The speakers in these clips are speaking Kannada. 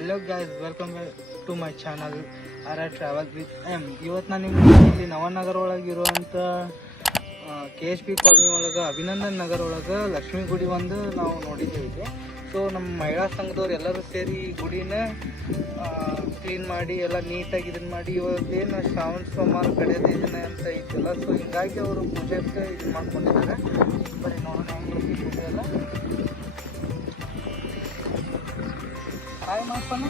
Hello guys welcome to my channel R R travel with M ಇವತ್ತು ನಾನು ನಿಮ್ಗೆ ಇಲ್ಲಿ ನವನಗರ ಒಳಗೆ ಇರುವಂಥ ಕೆ ಎಚ್ ಪಿ ಕಾಲೋನಿ ಒಳಗೆ, ಅಭಿನಂದನ್ ನಗರ ಒಳಗೆ ಲಕ್ಷ್ಮೀ ಗುಡಿ ಒಂದು ನಾವು ನೋಡಿದ್ದೇವೆ ಸೊ ನಮ್ಮ ಮಹಿಳಾ ಸಂಘದವ್ರು ಎಲ್ಲರೂ ಸೇರಿ ಈ ಗುಡಿನ ಕ್ಲೀನ್ ಮಾಡಿ, ಎಲ್ಲ ನೀಟಾಗಿ ಇದನ್ನು ಮಾಡಿ ಇವತ್ತೇನು ಶ್ರಾವಣ, ಸೋಮವಾರ ಕಡೆದ ಇದನ್ನ ಅಂತ ಐತಲ್ಲ ಸೊ ಹಿಂಗಾಗಿ ಅವರು ಪೂಜೆಗೆ ಇದು ಮಾಡ್ಕೊಂಡಿದ್ದಾರೆ. ಬರೀ ನೋಡೋಣ ಪೂಜೆ ಎಲ್ಲ. ಹಾಯ್ ಮಾಡ್ತಾನೆ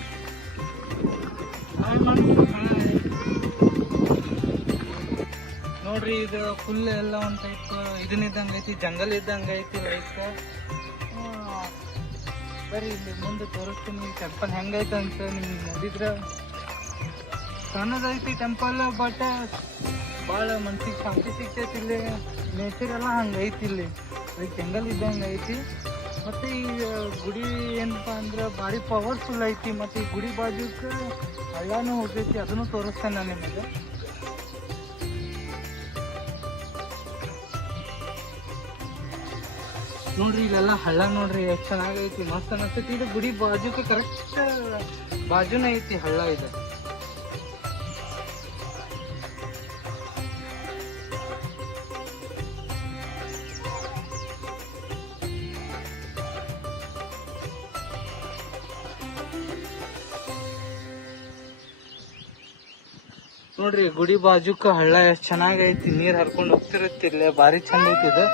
ಹಾಯ್ ನೋಡ್ರಿ, ಇದು ಫುಲ್ ಎಲ್ಲ ಒಂದು ಟೈಪ್ ಇದನ್ನಿದ್ದಂಗೆ ಐತಿ ಜಂಗಲ್ ಇದ್ದಂಗೆ ಐತಿ ಲೈಕ್ ಬರೀ ಇಲ್ಲಿ ಮುಂದೆ ತೋರಿಸ್ತೀನಿ ಟೆಂಪಲ್ ಹೆಂಗೈತೆ ಅಂತ ನಿಮ್ಗೆ ನೋಡಿದ್ರೆ? ಸಣ್ಣದೈತಿ ಟೆಂಪಲ್ ಬಟ್ ಭಾಳ ಮನ್ಸಿಗೆ ಶಾಂತಿ ಸಿಗ್ತೈತಿ ಇಲ್ಲಿ. ನೇಚರ್ ಎಲ್ಲ ಹಂಗೈತಿ ಇಲ್ಲಿ. ಲೈಕ್ ಜಂಗಲ್ ಇದ್ದಂಗೆ ಐತಿ. ಮತ್ತು ಈ ಗುಡಿ ಏನಪ್ಪ ಅಂದ್ರೆ ಭಾರಿ ಪವರ್ಫುಲ್ ಐತಿ ಮತ್ತು ಈ ಗುಡಿ ಬಾಜುಕ್ಕೆ ಹಳ್ಳನೂ ಹೋಗೈತಿ, ಅದನ್ನು ತೋರಿಸ್ತೇನೆ ನಾನು ನಿಮಗೆ. ನೋಡ್ರಿ ಇಲ್ಲೆಲ್ಲ ಹಳ್ಳ ನೋಡ್ರಿ, ಎಷ್ಟು ಚೆನ್ನಾಗೈತಿ, ಮಸ್ತ್ ಅನಿಸ್ತೈತಿ ಇದು ಗುಡಿ ಬಾಜುಕ್ಕೆ ಕರೆಕ್ಟ್ ಬಾಜುನೇ ಐತಿ ಹಳ್ಳ ಇದು. ನೋಡ್ರಿ, ಗುಡಿ ಬಾಜುಕ ಹಳ್ಳ ಎಷ್ಟ್ ಚೆನ್ನಾಗೈತಿ, ನೀರ್ ಹರ್ಕೊಂಡು ಹೋಗ್ತಿರುತ್ತೆ ಇಲ್ಲೇ, ಭಾರಿ ಚಂದ ಐತಿ ಇದು.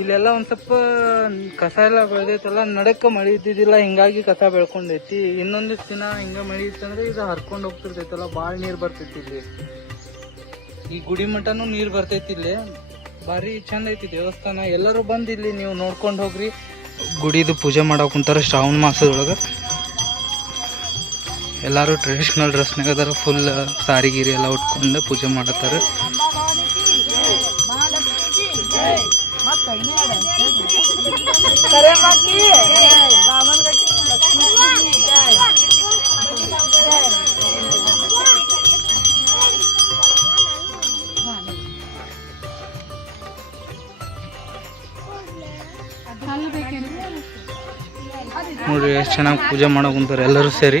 ಇಲ್ಲೆಲ್ಲ ಒಂದ್ ಸ್ವಲ್ಪ ಕಸ ಎಲ್ಲ ಬೆಳ್ದೈತಲ್ಲ ನಡಕ್ಕೆ ಮಳಿ ಇದ್ದಿದ್ದಿಲ್ಲ, ಹಿಂಗಾಗಿ ಕಸ ಬೆಳ್ಕೊಂಡೈತಿ. ಇನ್ನೊಂದಿಷ್ಟು ದಿನ ಹಿಂಗ ಮಳಿ ಇತ್ತಂದ್ರೆ ಇದು ಹರ್ಕೊಂಡು ಹೋಗ್ತಿರ್ತೈತಲ್ಲ ಬಾಳ್ ನೀರ್ ಬರ್ತೈತಿ ಇಲ್ಲಿ. ಈ ಗುಡಿ ಮಠನು ನೀರ್ ಬರ್ತೈತಿ ಇಲ್ಲಿ. ಭಾರಿ ಚಂದ ಐತಿ ದೇವಸ್ಥಾನ. ಎಲ್ಲರೂ ಬಂದ್ ಇಲ್ಲಿ ನೀವು ನೋಡ್ಕೊಂಡು ಹೋಗ್ರಿ. ಗುಡಿದು ಪೂಜೆ ಮಾಡಕ್ ಕುಂತಾರ ಶ್ರಾವಣ ಮಾಸದೊಳಗ. ಎಲ್ಲರೂ ಟ್ರೆಡಿಷನಲ್ ಡ್ರೆಸ್ನಾಗ ಅದರ ಫುಲ್ ಸಾರಿ ಗೀರಿ ಎಲ್ಲ ಉಟ್ಕೊಂಡು ಪೂಜೆ ಮಾಡತ್ತಾರ. ನೋಡ್ರಿ, ಎಷ್ಟು ಚೆನ್ನಾಗಿ ಪೂಜೆ ಮಾಡೋಕ್ ಕುಂತಾರೆ ಎಲ್ಲರೂ ಸೇರಿ.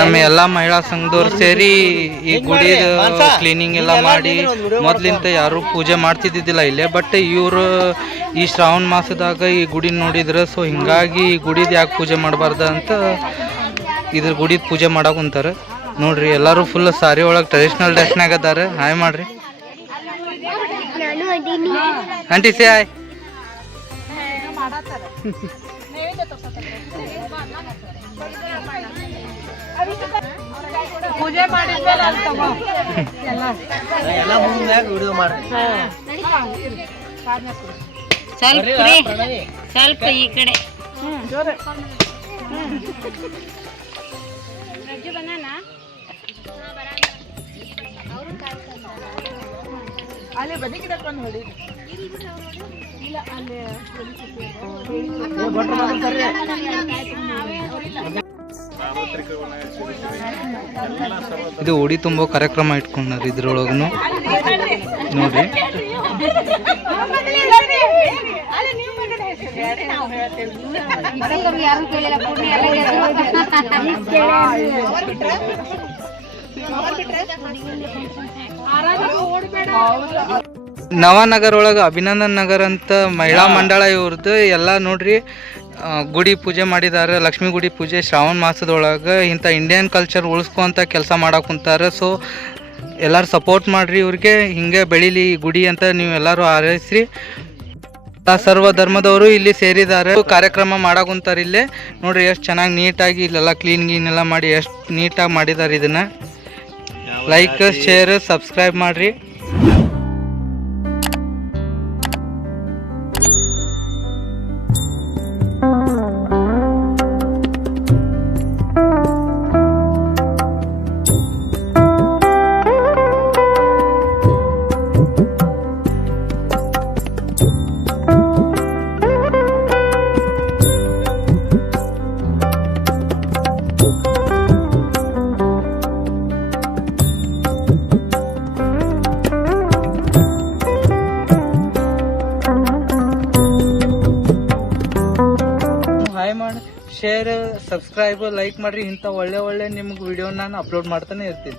ನಮ್ಮ ಎಲ್ಲಾ ಮಹಿಳಾ ಸಂಘದವ್ರು ಸೇರಿ ಈ ಗುಡಿ ಕ್ಲೀನಿಂಗ್ ಎಲ್ಲ ಮಾಡಿ ಮೊದ್ಲಿಂದ ಯಾರು ಪೂಜೆ ಮಾಡ್ತಿದ್ದಿದ್ದಿಲ್ಲ ಇಲ್ಲೇ ಬಟ್ ಇವರು ಈ ಶ್ರಾವಣ ಮಾಸದಾಗ ಈ ಗುಡಿ ನೋಡಿದ್ರ ಸೊ ಹಿಂಗಾಗಿ ಈ ಗುಡಿದ ಯಾಕೆ ಪೂಜೆ ಮಾಡಬಾರ್ದ ಅಂತ ಇದ್ರ ಗುಡಿದ ಪೂಜೆ ಮಾಡಕ್ ಕುಂತಾರ. ನೋಡ್ರಿ ಎಲ್ಲಾರು ಫುಲ್ ಸಾರಿ ಒಳಗೆ ಟ್ರೆಡಿಷನಲ್ ಡ್ರೆಸ್ನಾಗ ಅದಾರ. ಹಾಯ್ ಮಾಡ್ರಿ. ಆಂಟಿ ಸೇ ಹಾಯ್ ಪೂಜೆ ಮಾಡಿದ್ಮೇಲೆ ಅಲ್ಲಿ ತಗೋ. ಎಲ್ಲ ಹ್ಮ್. ಜೋರ. ಸ್ವಲ್ಪ ಈ ಕಡೆ ಅಲ್ಲಿ ಹೊಡಿ. ಇದು ಉಡಿ ತುಂಬೋ ಕಾರ್ಯಕ್ರಮ ಇಟ್ಕೊಂಡಾರ ಇದ್ರೊಳಗನು. ನೋಡ್ರಿ ಯಾರು ನವನಗರ ಒಳಗೆ ಅಭಿನಂದನ್ ನಗರ ಅಂತ ಮಹಿಳಾ ಮಂಡಳ ಇವ್ರದ್ದು ಎಲ್ಲ ನೋಡ್ರಿ ಗುಡಿ ಪೂಜೆ ಮಾಡಿದ್ದಾರೆ ಲಕ್ಷ್ಮೀ ಗುಡಿ ಪೂಜೆ ಶ್ರಾವಣ ಮಾಸದೊಳಗೆ ಇಂಥ ಇಂಡಿಯನ್ ಕಲ್ಚರ್ ಉಳಿಸ್ಕೊಂತ ಕೆಲಸ ಮಾಡಕ್ಕೆ ಕುಂತಾರೆ. ಸೊ ಎಲ್ಲರೂ ಸಪೋರ್ಟ್ ಮಾಡ್ರಿ ಇವ್ರಿಗೆ ಹಿಂಗೆ ಬೆಳೀಲಿ ಗುಡಿ ಅಂತ ನೀವು ಎಲ್ಲರೂ ಹಾರೈಸ್ರಿ. ಸರ್ವ ಧರ್ಮದವರು ಇಲ್ಲಿ ಸೇರಿದ್ದಾರೆ ಕಾರ್ಯಕ್ರಮ ಮಾಡಕ್ ಕುಂತಾರ ಇಲ್ಲಿ. ನೋಡ್ರಿ ಎಷ್ಟು ಚೆನ್ನಾಗಿ ನೀಟಾಗಿ ಇಲ್ಲೆಲ್ಲ ಕ್ಲೀನ್ ಗೀನ್ ಎಲ್ಲ ಮಾಡಿ ಎಷ್ಟು ನೀಟಾಗಿ ಮಾಡಿದ್ದಾರೆ ಇದನ್ನ. ಲೈಕ್ ಶೇರ್ ಸಬ್ಸ್ಕ್ರೈಬ್ ಮಾಡ್ರಿ. ಶೇರ್ ಸಬ್ಸ್ಕ್ರೈಬ್ ಲೈಕ್ ಮಾಡ್ರಿ. ಇಂಥ ಒಳ್ಳೆ ಒಳ್ಳೆ ನಿಮ್ಗೆ ವಿಡಿಯೋ ನಾನು ಅಪ್ಲೋಡ್ ಮಾಡ್ತಾನೆ ಇರ್ತೀನಿ.